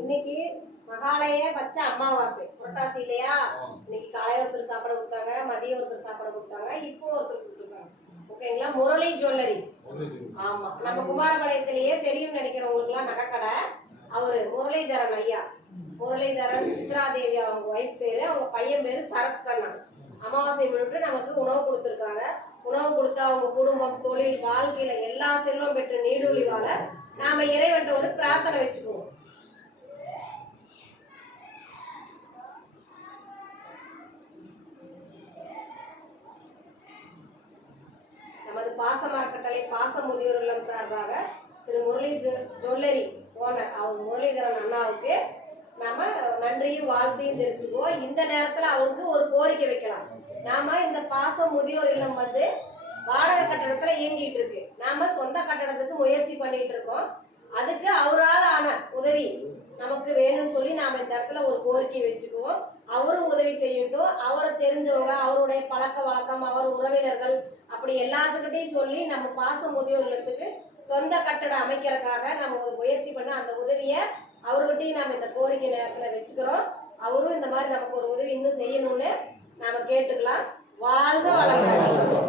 இன்னைக்கு மகாலய பச்சை அமாவாசை புரட்டாசி இல்லையா? இன்னைக்கு காலையில ஒருத்தர் சாப்பாடு கொடுத்தாங்க, மதியம் ஒருத்தர் சாப்பாடு கொடுத்தாங்க, இப்போ ஒருத்தர் கொடுத்துருக்காங்க. ஓகேங்களா? முரளி ஜுவல்லரி. ஆமா, நம்ம குமாரபாளையத்திலேயே தெரியும் நினைக்கிறவங்களுக்கு எல்லாம் நகைக்கடை. அவரு முரளிதரன் ஐயா, முரளிதரன், சித்ராதேவி அவங்க ஒய்ஃப் பேரு, அவங்க பையன் பேரு சரத் கண்ணா. அமாவாசை முன்னிட்டு நமக்கு உணவு கொடுத்துருக்காங்க. உணவு கொடுத்தா அவங்க குடும்பம், தொழில், வாழ்க்கையில எல்லா செல்வம் பெற்று நீடூழி வாழ நாம இறைவன்ற ஒரு பிரார்த்தனை வச்சுக்குவோம். நமது பாசமார்க்கட்டளை பாச முதியோர் இல்லம் சார்பாக திரு முரளி ஜுவல்லரி ஓனர் அவர் முரளிதரன் அண்ணாவுக்கு நாம நன்றியும் வாழ்த்தையும் தெரிஞ்சுக்குவோம். இந்த நேரத்துல அவருக்கு ஒரு கோரிக்கை வைக்கலாம். நாம இந்த பாச முதியோர் இல்லம் வந்து வாடகை கட்டடத்துல இயங்கிட்டு இருக்கு. நாம சொந்த கட்டடத்துக்கு முயற்சி பண்ணிட்டு இருக்கோம். அதுக்கு அவரால் ஆன உதவி நமக்கு வேணும்னு சொல்லி நாம இந்த இடத்துல ஒரு கோரிக்கை வச்சுக்குவோம். அவரும் உதவி செய்யட்டும். அவரை தெரிஞ்சவங்க, அவருடைய பழக்க வழக்கம், அவர் உறவினர்கள் அப்படி எல்லாத்துக்கிட்டையும் சொல்லி நம்ம பாச முதியோர் இல்லத்துக்கு சொந்த கட்டடம் அமைக்கிறதுக்காக நம்ம ஒரு முயற்சி பண்ண அந்த உதவியை அவர்கிட்டையும் நாம இந்த கோரிக்கை நேரத்துல வச்சுக்கிறோம். அவரும் இந்த மாதிரி நமக்கு ஒரு உதவி இன்னும் செய்யணும்னு நாம கேட்டுக்கலாம். வாழ்க வளமுடன்.